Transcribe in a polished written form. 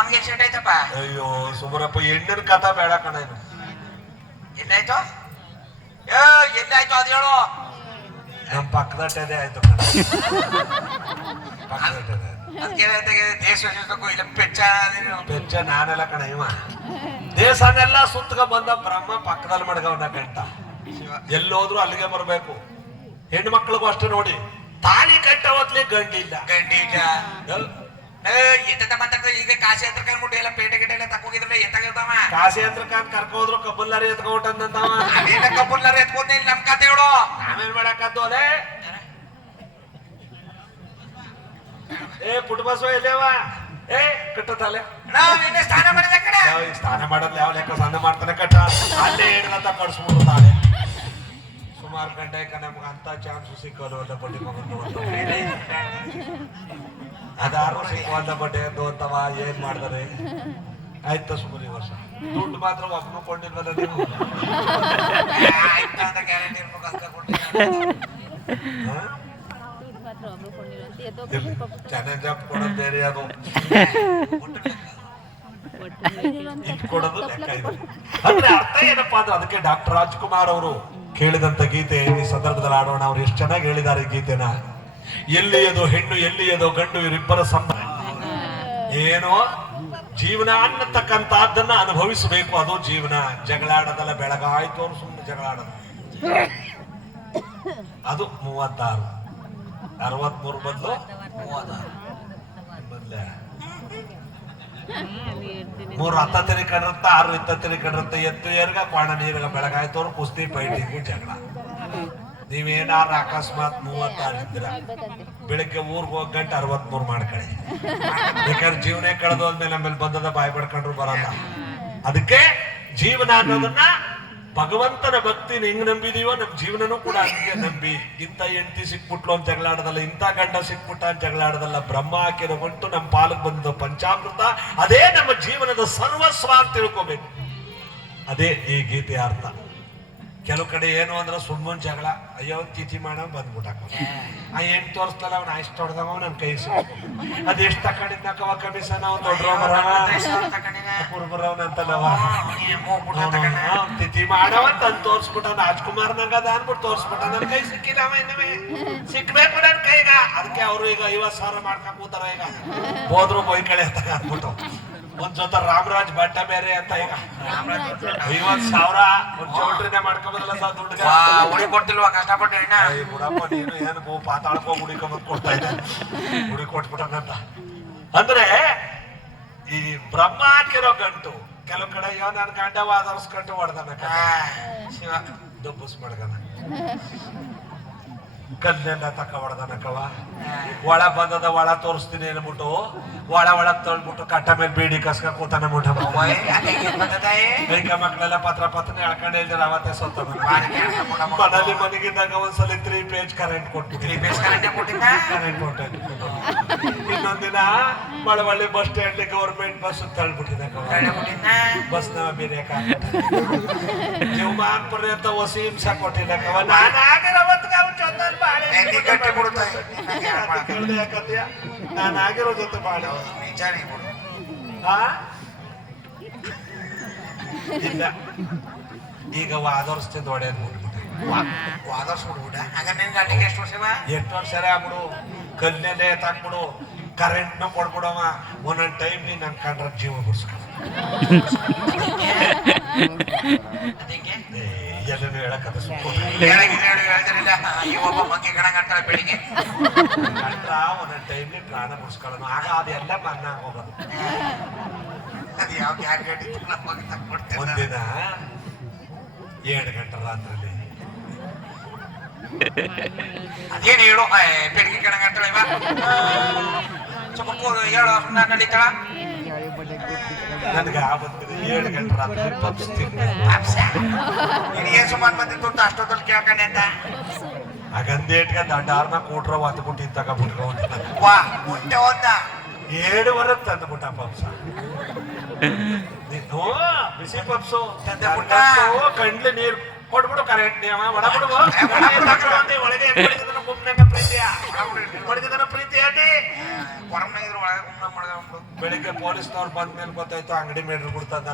ಅವನಿಗೆ ಸೆಟ್ ಆಯ್ತಪ್ಪ. ಅಯ್ಯೋ ಸುಬ್ರಪ್ಪ ಹೆಣ್ಣಿನ ಕಥಾ ಬೇಡ ಕಣ ಇದು. ಎಲ್ಲಾಯ್ತು ಎಲ್ಲಾಯ್ತು ಅದು ಹೇಳು. ನಮ್ ಪಕ್ಕದಟ್ಟೆ ಆಯ್ತು ಕಣ. ಅದಕ್ಕೆ ದೇಶ ಇಲ್ಲ ಪೆಚ್ಚ ನಾನೆಲ್ಲ ಕಣ ಇವ ದೇಶನೆಲ್ಲ ಸುತ್ತಗ ಬಂದ ಬ್ರಹ್ಮ ಪಕ್ಕದಲ್ಲಿ ಮಡ್ಗವನ ಗಂಟ ಎಲ್ಲೋದ್ರು ಅಲ್ಲಿಗೆ ಬರ್ಬೇಕು. ಹೆಣ್ಣು ಮಕ್ಳಿಗೂ ಅಷ್ಟೇ ನೋಡಿ, ತಾಳಿ ಕಟ್ಟವತ್ಲಿ ಗಂಡಿಲ್ಲ ಎಂತ ಮಾತಾಡ್ತಾರೆ. ಈಗ ಕಾಶಿ ಹತ್ರ ಕರ್ಬಿಟ್ಟು ಎಲ್ಲ ಪೇಟೆ ಗಿಟೆ ಎಲ್ಲ ತಕೋಗಿದ್ರೆ ಎತ್ತಾಗಿರ್ತಾವ. ಕಾಶಿ ಹತ್ರ ಕರ್ಕೋದ್ರು ಕಬ್ಬಲ್ಲಾರಿ ಎತ್ಕೊಂಡಂತಾವ. ಅದೇನ ಕಬ್ಬಲ್ಲಾರಿ ಎತ್ಕೊಂಡ್ ನಮ್ ಕತೆ ಹೇಳು. ನಾವೇನ್ ಮಾಡಕ್ಕದ್ದು ಅಲೆ ಏ ಪುಟ್ಬಸವ ಎಲ್ಲೇವ ಏ ಕಟ್ಟತಲೆ ಸ್ನಾನ ಮಾಡಿದ ಕಡೆ ಸ್ನಾನ ಮಾಡೋದ್ ಯಾವ ಲೆಕ್ಕ ಸ್ನಾನ ಮಾಡ್ತಾನೆ ಕಟ್ಟ ಅಲ್ಲೇ ಹಿಡ್ದಂತ ಕಡ್ಸ್ಬಿಡು ತಾಳೆ. ಸುಮಾರು ಗಂಟೆ ನಮ್ಗೆ ಅಂತ ಚಾನ್ಸ್ ಸಿಕ್ಕೋದು ಅಲ್ಲ ಬಡ್ಡಿ ಮಗಂದು ಅದಾರು ಸಿಕ್ಕುವಂತ ಬಡ್ಡೆ ಎಂದು ಅಂತವ ಏನ್ ಮಾಡ್ತಾರೆ. ಆಯ್ತಾ ಸುಮಾರು ಈ ವರ್ಷ ದುಡ್ಡು ಮಾತ್ರ ಒಬ್ಬನು ಕೊಂಡಿಲ್ವಲ್ಲ ನೀವು. ಆಯ್ತಾ ಅಂತ ಗ್ಯಾರಂಟಿ ಇರ್ಬೇಕು ಅಂತ ಚೆನ್ನಾಗಿ ಕೊಡೋದು ಬೇರೆ, ಅದು ಇದು ಕೊಡೋದು ಲೆಕ್ಕ ಇದೆ. ಅಂದ್ರೆ ಅರ್ಥ ಏನಪ್ಪಾ ಅಂದ್ರೆ ಅದಕ್ಕೆ ಡಾಕ್ಟರ್ ರಾಜ್ಕುಮಾರ್ ಅವರು ಕೇಳಿದಂತ ಗೀತೆ ಈ ಸಂದರ್ಭದಲ್ಲಿ ಆಡೋಣ. ಅವ್ರು ಎಷ್ಟು ಚೆನ್ನಾಗಿ ಹೇಳಿದ್ದಾರೆ ಈ ಗೀತೆನ. ಎಲ್ಲಿಯದು ಹೆಣ್ಣು ಎಲ್ಲಿಯದು ಗಂಡು ಇವರಿಬ್ಬರ ಸಂಬಂಧ ಏನೋ ಜೀವನ ಅನ್ನತಕ್ಕಂತದ್ದನ್ನ ಅನುಭವಿಸಬೇಕು, ಅದು ಜೀವನ. ಜಗಳಾಡೋದಲ್ಲ, ಬೆಳಗಾಯ್ತು ಅವ್ರು ಸುಮ್ಮನೆ ಜಗಳಾಡೋದು. ಅದು 36 63 ಬದಲು 3 ಹತ್ತತ್ತರಿ ಕಂಡಿರುತ್ತೆ, 6 ಇತ್ತತ್ತರಿ ಕಂಡಿರುತ್ತೆ. ಎತ್ತು ಏರ್ಗ ಕ್ವಾಣ ನೀರ್ಗ ಬೆಳಗಾಯ್ತವ್ರು ಕುಸ್ತಿ ಫೈಟಿಂಗು ಜಗಳ. ನೀವೇನಾರ ಅಕಸ್ಮಾತ್ 36 ಇದ್ದೀರ, ಬೆಳಿಗ್ಗೆ ಊರ್ಗ್ ಹೋಗ್ ಗಂಟೆ 63 ಮಾಡ್ಕೊಳ್ಳಿ. ಬೇಕಾದ್ರೆ ಜೀವನ ಕಳೆದು ಅಂದ್ಮೇಲೆ ಆಮೇಲೆ ಬಂದದ ಬಾಯಿ ಪಡ್ಕೊಂಡ್ರು ಬರಲ್ಲ. ಅದಕ್ಕೆ ಜೀವನ ಅನ್ನೋದನ್ನ ಭಗವಂತನ ಭಕ್ತಿನ ಹೆಂಗ್ ನಂಬಿದೀವೋ ನಮ್ ಜೀವನನೂ ಕೂಡ ಹಂಗೆ ನಂಬಿ. ಇಂಥ ಹೆಂಡತಿ ಸಿಕ್ಬಿಟ್ಲು ಅಂತ ಜಗಳಾಡದಲ್ಲ, ಇಂಥ ಗಂಡ ಸಿಕ್ಬಿಟ್ಟ ಅಂತ ಜಗಳಾಡದಲ್ಲ. ಬ್ರಹ್ಮ ಹಾಕಿರೋ ಬಂಟು ನಮ್ಮ ಪಾಲಕ್ ಬಂದಿದ್ದ ಪಂಚಾಮೃತ, ಅದೇ ನಮ್ಮ ಜೀವನದ ಸರ್ವಸ್ವ ಅಂತ ತಿಳ್ಕೊಬೇಕು. ಅದೇ ಈ ಗೀತೆಯ ಅರ್ಥ. ಕೆಲವು ಕಡೆ ಏನು ಅಂದ್ರೆ ಸುಮ್ಮನ್ ಜಗಳ, ಅಯ್ಯೋ ತಿಥಿ ಮಾಡೋ ಬಂದ್ಬಿಟ್ಟಾಕ ಆ ಹೆಣ್ಣು ತೋರಿಸ್ತಲ್ಲ, ಅವ್ನ ಇಷ್ಟ ಹೊಡೆದವ ನನ್ ಕೈ ಅದೆಷ್ಟು ತಕೊಂಡಿದ್ನಕವ ಕಮಿಷನ್ ಅವ್ನು ದೊಡ್ಡವನಂತಲ್ಲವ ತಿಥಿ ಮಾಡವ ತಂದು ತೋರ್ಸ್ಬಿಟ್ಟ. ರಾಜ್ಕುಮಾರ್ ನಂಗದ ಅನ್ಬಿಟ್ಟು ತೋರ್ಸ್ಬಿಟ್ಟ, ನನ್ ಕೈ ಸಿಕ್ಕಿಲ್ಲ. ಅವ ಇನ್ನವೇ ಸಿಕ್ಬೇಕು ನನ್ ಕೈಗ. ಅದಕ್ಕೆ ಅವರು ಈಗ 50,000 ಮಾಡ್ಕೊಂಡ್ ಕೂತಾರ. ಈಗ ಹೋದ್ರು ಬೈಕಳೆ ಅಂತ ಅನ್ಬಿಟ್ಟು ಒಂದ್ ಜೊತೆ ರಾಮರಾಜ್ ಬಟ್ಟ ಬೇರೆ ಅಂತ ಈಗ 50,000 ಒಂದ್ ಚೌಟ್ರಿನೇ ಮಾಡ್ಕೊಂಬದಲ್ಲ ಸರ್ ದುಡ್ಡುಗ ಉಳಿ ಕೊಡ್ತಿಲ್ವಾ ಕಷ್ಟಪಟ್ಟು ಹೆಣ್ಣ. ಬಿಡಪ್ಪ ನೀನು ಏನು ಪಾತಾಳ್ಕೊ ಹುಡಿಕೊಂಬಂದ್ ಕೊಡ್ತಾ ಇದ್ದೆ, ಹುಡಿ ಕೊಟ್ಬಿಟ್ಟಂತ. ಅಂದ್ರೆ ಈ ಬ್ರಹ್ಮ ಹಾಕಿರೋ ಗಂಟು ಕೆಲವು ಕಡೆ ಅಯ್ಯೋ ನನ್ ಗಂಡ ವಾದರ್ಸ್ಕಂಟು ಹೊಡೆದನ ಶಿವ ದಬ್ಬಸ್ ಮಾಡ್ಕನ ಕಲ್ಲೆಲ್ಲ ತಕ್ಕ ಹೊಡೆದನಕವ. ಒಳ ಬಂದದ ಒಳ ತೋರಿಸ್ತೀನಿ ಅನ್ಬಿಟ್ಟು ಒಳ ತೊಳ್ಬಿಟ್ಟು ಕಟ್ಟ ಮೇಲೆ ಬೀಡಿ ಕಸ್ಕ ಕೂತಾನ ಮುಟ್ಟ. ಕೈಕ ಮಕ್ಕಳೆಲ್ಲ ಪತ್ರ ಎಳ್ಕೊಂಡೆ ಇದ್ದಾರೆ. ಅವತ್ತೇ ಸೊತ್ತ ಮನೇಲಿ ಮನೆಗಿದ್ದಾಗ ಒಂದ್ಸಲ 3 ಪೇಜ್ ಕರೆಂಟ್ ಕೊಟ್ಬಿಟ್ಟು ಕರೆಂಟ್ ಕೊಟ್ಟು ಇನ್ನೊಂದಿನ Malavalli bus stand government bus ತಳ್ಬಿಟ್ಟಿದ್ದ ಬಸ್ ನ ಬೇರೆ ಜೀವಮಾನ್ಪುರ ಅಂತ ಹೊಸಿ ಹಿಂಸಾ ಕೊಟ್ಟಿದ್ದಕ್ಕವ. ನಾನು ಆಗಿರೋ ಜೊತೆ ಬಾಳ ಇಲ್ಲ. ಈಗ ವಾದರ್ಸ್ತಿದ್ ಹೊಡೆದ್ ವಾದರ್ಸ್ಬಿಡ್ಬಿಡ. ಆಗ ನಿನ್ ಗಂಟೆಗೆ ಎಷ್ಟು ವರ್ಷ 8 ವರ್ಷ ಆಗ್ಬಿಡು. ಕಲ್ಲೆಲ್ಲೇ ಎತ್ತಾಕ್ಬಿಡು, ಕರೆಂಟ್ನು ಕೊಡ್ಬಿಡವ. ಒಂದೊಂದ್ ಟೈಮ್ ನೀನ್ ನನ್ ಕಂಡ್ರ ಜೀವ ಬಿಡ್ಸ್ಕೊ. ಎಲ್ಲನೂ ಹೇಳಕ್ಕದ ಹೇಳ್ತಾರಿಲ್ಲ. ಒಬ್ಬ ಮಂಗೆ ಕಣಗಂಟ ಬೆಳಿಗ್ಗೆ ಕಂಡ್ರ ಒಂದೊಂದ್ ಟೈಮ್ ಪ್ರಾಣ ಬಿಡ್ಸ್ಕೊಳ್ಳೋನು. ಆಗ ಅದೆಲ್ಲ ಮನ್ನ ಹೋಗೋದು. ಅದು ಯಾವ ಗಂಟೆ ಒಂದಿನ 7 ಗಂಟೆ ರಾತ್ರಿ ಅದೇನು ಹೇಳು ಬೆಳಿಗ್ಗೆ ಕಣಗಂಟಳ ಇವ ಸ್ವಲ್ಪ ಹೇಳು ನಡೀತಾಳ. ನನಗೆ ಬಂದಿದೆ 7 ಗಂಟೆ ರಾತ್ರಿ ಪಪ್ಸ್ತೀನಿ. ಏನ್ ಸುಮಾರು ಮಂದಿ ದುಡ್ಡು ಅಷ್ಟೊತ್ತಲ್ಲಿ ಕೇಳ್ಕೊಂಡೆ ಅಂತ ಹಾಗಂದೇಟ್ಗ ದಡ್ಡಾರ್ನ ಕೂಟ್ರ ಒತ್ಬಿಟ್ಟು ತಗೊಂಡ್ಬಿಟ್ಕೊ. ವಾ ಮುಟ್ಟೆ ಹೋದ 7:15 ತಂದ್ಬಿಟ್ಟ ಪಪ್ಸ. ನೀನು ಬಿಸಿ ಪಪ್ಸು ಕಂಡ್ಲಿ ನೀರು ಕೊಡ್ಬಿಡು. ಕರೆಂಟ್ ನಿಯಮ ಒಳಬಿಡುವ ಒಳಗೆ ಪ್ರೀತಿಯ ಹೊರಗಿನ ಪ್ರೀತಿ ಅಡ್ಡಿ ಹೊರಗಿದ್ರು ಒಳಗೆ ಮಾಡ್ಕೊಂಡು ಬೆಳಿಗ್ಗೆ ಪೊಲೀಸ್ನವ್ರು ಬಂದ ಮೇಲೆ ಗೊತ್ತಾಯ್ತು ಅಂಗಡಿ ಮೇಡ್ರು ಬಿಡ್ತದ